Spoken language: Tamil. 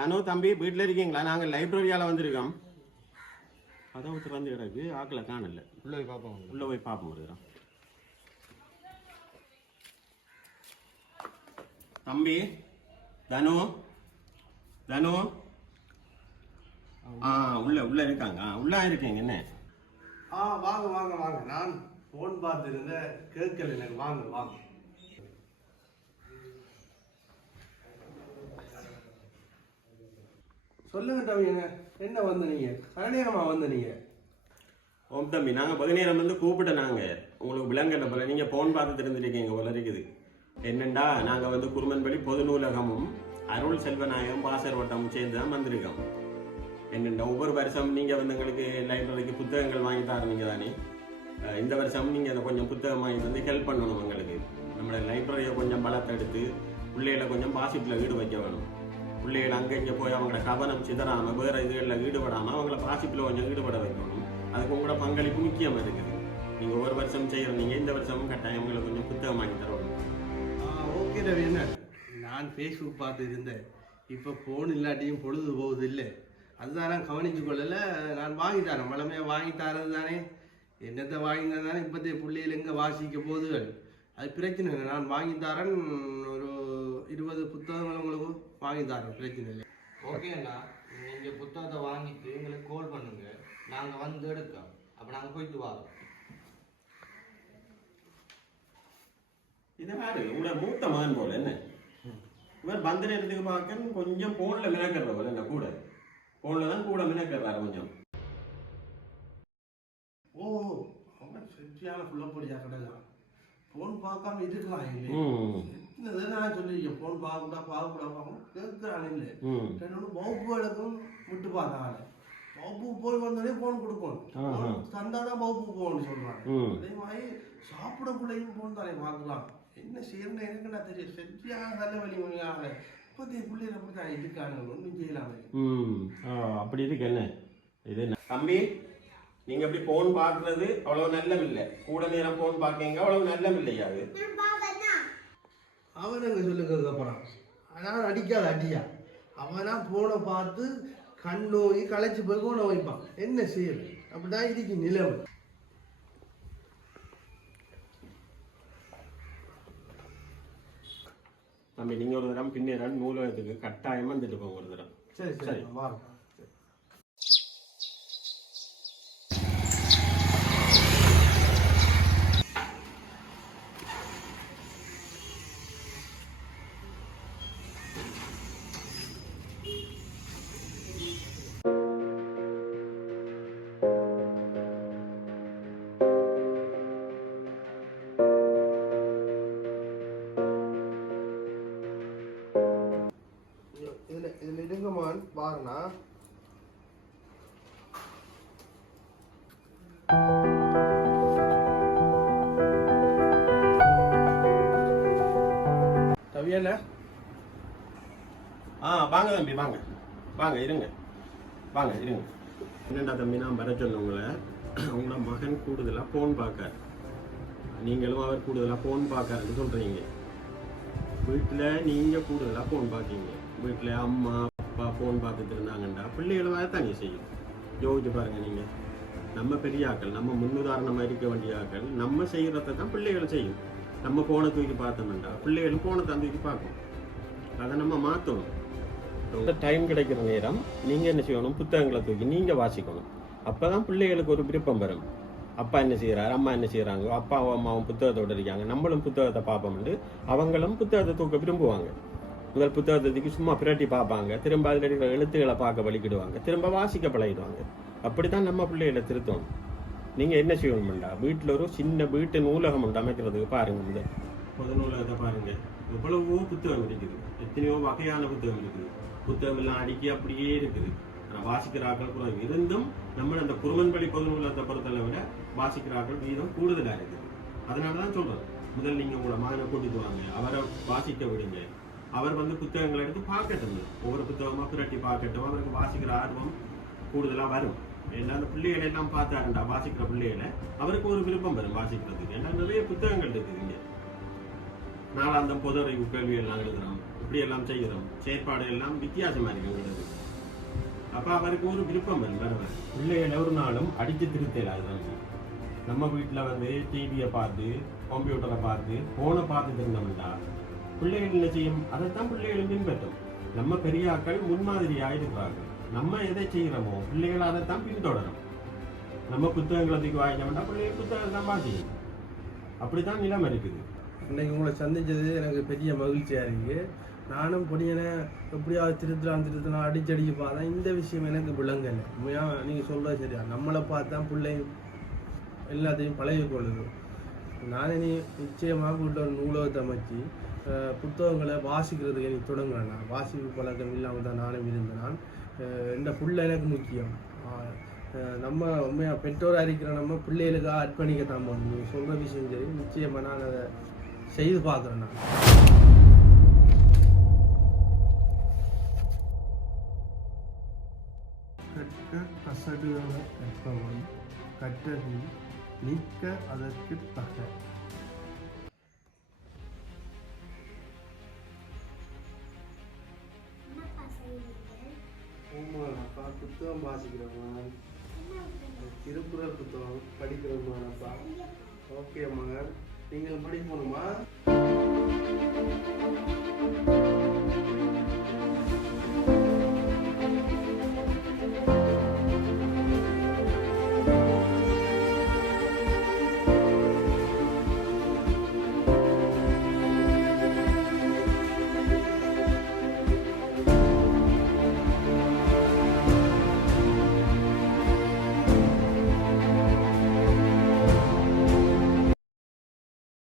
தனு தம்பி வீட்டில் இருக்கீங்களா? நாங்கள் லைப்ரரியால் வந்திருக்கோம். அதை விட்டு வந்து கிடக்கு ஆக்கில் காணல. உள்ளே போய் பார்ப்போம். உள்ளே போய் பார்ப்போம். வருகிறோம் தம்பி. தனு தனு உள்ள இருக்காங்க. உள்ளே இருக்கீங்க என்ன? வாங்க வாங்க வாங்க. நான் ஃபோன் பார்த்துருந்தேன், கேட்கல எனக்கு. வாங்க வாங்க. சொல்லுங்க தம்பி, என்ன வந்து நீங்க கரநேரமா வந்து நீங்க? ஓம் தம்பி, நாங்கள் பகு நேரம் வந்து கூப்பிட்டேன். நாங்கள் உங்களுக்கு விளங்கல போல, நீங்கள் ஃபோன் பார்த்துட்டு இருந்துருக்கீங்க போல இருக்குது. என்னண்டா, நாங்கள் வந்து குருமன்பள்ளி பொது நூலகமும் அருள் செல்வநாயகம் வாசர் வட்டமும் சேர்ந்து தான் வந்திருக்கோம். என்னண்டா, ஒவ்வொரு வருஷம் நீங்கள் வந்து எங்களுக்கு லைப்ரரிக்கு புத்தகங்கள் வாங்கி தரீங்க தானே. இந்த வருஷம் நீங்கள் அதை கொஞ்சம் புத்தகம் வாங்கி வந்து ஹெல்ப் பண்ணணும். எங்களுக்கு நம்மளோட லைப்ரரியை கொஞ்சம் பலத்தெடுத்து பிள்ளைகளை கொஞ்சம் வாசிப்பில் ஈடு வைக்க வேணும். பிள்ளைகள் அங்கே இங்கே போய் அவங்களோட கவனம் சிதறாமல் வேறு இதுகளில் ஈடுபடாமல் அவங்கள வாசிப்பில் கொஞ்சம் ஈடுபட வைக்கணும். அதுக்கு உங்களோட பங்களிப்பு முக்கியமாக இருக்குது. நீங்கள் ஒவ்வொரு வருஷம் செய்கிறீங்க, இந்த வருஷமும் கட்டாயம் உங்களை கொஞ்சம் புத்தகம் வாங்கி தரணும். ஓகே ரவி. என்ன, நான் ஃபேஸ்புக் பார்த்து இருந்தேன். இப்போ ஃபோன் இல்லாட்டியும் பொழுது போகுது இல்லை, அதுதான் நான் கவனிச்சு கொள்ளலை. நான் வாங்கி தரேன், வளமையாக வாங்கி தரது தானே. என்னத்தை வாங்கி தானே இப்போதைய பிள்ளைகள் எங்கே வாசிக்க போகுதுகள், அது பிரச்சனை இல்லை. நான் வாங்கி தரேன். ஒரு 20 புத்தகங்கள் உங்களுக்கு வாங்கி தரோம், பிரச்சனை இல்லை. ஓகேண்ணா, நீங்கள் புத்தகத்தை வாங்கிட்டு எங்களுக்கு கால் பண்ணுங்க, நாங்கள் வந்து எடுக்கோம். அப்போ நாங்கள் போயிட்டு வரோம். இதை பாரு, உங்களோட மூத்த மகன் போல என்ன இவர் பந்த நேரத்துக்கு பார்க்க கொஞ்சம் போன்ல மினக்கிறது போல என்ன, கூட போன்ல தான் கூட மினக்கிறாரு கொஞ்சம். அவன் சரியான புள்ளப்படியா கிடக்கலாம். ஃபோன் பார்க்காம இருக்கலாம் இல்லை. நான் சொல்லியிருக்கேன், ஃபோன் பார்க்கக்கூடாது கேட்கிறான் இல்லை. வகுப்புகளுக்கும் விட்டு பார்த்தாங்க. வகுப்பு போய் வந்தோடனே ஃபோன் கொடுக்கணும், தந்தாதான் வகுப்பு போகணும்னு சொல்றாங்க. அதே மாதிரி சாப்பிடக்குள்ளையும் ஃபோன் தானே பார்க்கலாம். என்ன செய்யணும் எனக்கு நான் தெரியும். சரியான தலைவலி இப்போதைய பிள்ளைகள் அப்படி தான் இருக்காங்க, ஒன்றும் செய்யலாமே. அப்படி இருக்கு என்ன இது தம்பி. நீங்க அப்படி போன் பாக்குறது அவ்வளவு நல்லம் இல்லை. கூட நேரம் போன் பாக்கீங்க, அவ்வளவு நல்லம் இல்லையா? அது அவன் எங்க சொல்லுங்க அப்புறம் அதான் அடிக்காத அடியா. அவனா போனை பார்த்து கண் நோய் களைச்சு போய் போன வைப்பான். என்ன செய்யறது, அப்படிதான் இருக்கு நிலைமை. தம்பி, நீங்க ஒரு தரம் பின்னேறான் நூலகத்துக்கு கட்டாயமா வந்துட்டு போங்க ஒரு தரம். சரி சரி வாங்க. இதுல இருங்கமான் பாருண்ணா. தவியல வாங்க தம்பி, வாங்க வாங்க, இருங்க வாங்க இருங்க. என்னடா தம்பி, நான் வர சொன்ன உங்களோட மகன் கூடுதலா போன் பார்க்க, நீங்களும் அவர் கூடுதலா போன் பார்க்கறன்னு சொல்றீங்க. வீட்டுல நீங்க கூடுதலா போன் பார்க்கீங்க. வீட்டுல அம்மா அப்பா போன் பார்த்துட்டு இருந்தாங்கண்டா பிள்ளைகளை தானே செய்யும். யோசிச்சு பாருங்க. நீங்க நம்ம பெரிய ஆக்கள், நம்ம முன்னுதாரணமா இருக்க வேண்டிய ஆக்கள், நம்ம செய்யறத தான் பிள்ளைகளை செய்யும். நம்ம போனை தூக்கி பார்த்தோம்டா பிள்ளைகளும் போனை தான் தூக்கி பார்க்கும். அதை நம்ம மாற்றணும். டைம் கிடைக்கிற நேரம் நீங்க என்ன செய்யணும், புத்தகங்களை தூக்கி நீங்க வாசிக்கணும். அப்பதான் பிள்ளைகளுக்கு ஒரு விருப்பம் வரும். அப்பா என்ன செய்யறாரு, அம்மா என்ன செய்யறாங்க, அப்பாவும் அம்மாவும் புத்தகத்தோட இருக்காங்க, நம்மளும் புத்தகத்தை பார்ப்போம்னு அவங்களும் புத்தகத்தை தூக்க விரும்புவாங்க. முதல் புத்தகத்துக்கு சும்மா பிரட்டி பார்ப்பாங்க, திரும்ப அதில் இருக்கிற எழுத்துக்களை பார்க்க வலிக்கிடுவாங்க, திரும்ப வாசிக்க பழகிடுவாங்க. அப்படித்தான் நம்ம பிள்ளைகளை திருத்தணும். நீங்க என்ன செய்யணும்டா, வீட்டில் ஒரு சின்ன வீட்டு நூலகம் உண்டு அமைக்கிறதுக்கு பாருங்க. முதல் பொது நூலகத்தை பாருங்க, எவ்வளவோ புத்தகம் இருக்குது, எத்தனையோ வகையான புத்தகம் இருக்குது. புத்தகம் எல்லாம் அடுக்கி அப்படியே இருக்குது. வாசிக்கிறார்கள் குறைவு இருந்தும் நம்ம அந்த குருமன்பள்ளி பொது நூலகத்தை பொறுத்தளவை விட வாசிக்கிறார்கள் வீதம் கூடுதலாக இருக்குது. அதனாலதான் சொல்றேன், முதல் நீங்க உங்களோட மகனை கூட்டிட்டு வாங்க, அவரை வாசிக்க விடுங்க. அவர் வந்து புத்தகங்களை எடுத்து பார்க்கட்டும், ஒவ்வொரு புத்தகமா புரட்டி பார்க்கட்டும். அவருக்கு வாசிக்கிற ஆர்வம் கூடுதலா வரும். ஏன்னா அந்த பிள்ளைகளை எல்லாம் பார்த்தாருண்டா, வாசிக்கிற பிள்ளைகளை அவருக்கு ஒரு விருப்பம் வரும் வாசிக்கிறதுக்கு. ஏன்னா நிறைய புத்தகங்கள் இருக்குது. இங்க நாளாந்தம் பொது அறிவு கேள்வி எல்லாம் எழுதுறோம். இப்படி எல்லாம் செய்கிறோம், செயற்பாடு எல்லாம் வித்தியாசமா இருக்குங்கிறது. அப்ப அவருக்கு ஒரு விருப்பம் வருவார். பிள்ளைகளை ஒரு நாளும் அடிச்சு திருத்தலாது. நம்ம வீட்டில் வந்து டிவியை பார்த்து கம்ப்யூட்டரை பார்த்து போனை பார்த்து திருந்தோம்டா பிள்ளைகள் என்ன செய்யும்? அதைத்தான் பிள்ளைகளும் பின்பற்றும். நம்ம பெரியாக்கள் முன்மாதிரியாக இருக்கிறார்கள். நம்ம எதை செய்கிறோமோ பிள்ளைகள் அதைத்தான் பின்தொடரும். நம்ம புத்தகங்களை தூக்கி வாங்கிட்டோம்னா பிள்ளைகள் புத்தகம் தான் வாசிக்கும். அப்படித்தான் நிலைமை இருக்குது. இன்னைக்கு உங்களை சந்திச்சது எனக்கு பெரிய மகிழ்ச்சியாக இருக்குது. நானும் பொடியனை எப்படியாவது திருத்தலாம் அடிச்சடிக்கு பார்த்தா இந்த விஷயம் எனக்கு விளங்கலை. உண்மையாக நீங்கள் சொல்கிறது சரியா, நம்மளை பார்த்து தான் பிள்ளை எல்லாத்தையும் பழகி கொள்ளுது. நானே நீ நிச்சயமாக வீட்டில் ஒரு நூலகத்தை அமைச்சு புத்தகங்களை வாசிக்கிறதுக்கு எனக்கு தொடங்குறேன். நான் வாசிப்பு பழக்கம் இல்லாமல் தான் நானும் இருந்தேன். இந்த பிள்ளை எனக்கு முக்கியம். நம்ம உண்மையாக பெற்றோராக இருக்கிற நம்ம பிள்ளைகளுக்காக அர்ப்பணிக்கத்தான் போகணும். நீங்கள் சொல்கிற விஷயம் சரி, நிச்சயமாக நான் அதை செய்து பார்க்குறேன். நான் கற்க கசடுகளை கற்பவன் கற்றதி நீக்க அதற்கு தக. ஆமாப்பா, புத்தகம் வாசிக்கிறோம்மா, திருக்குறள் புத்தகம் படிக்கிறோம்மாப்பா. ஓகே மகன், நீங்கள் படிக்கணுமா?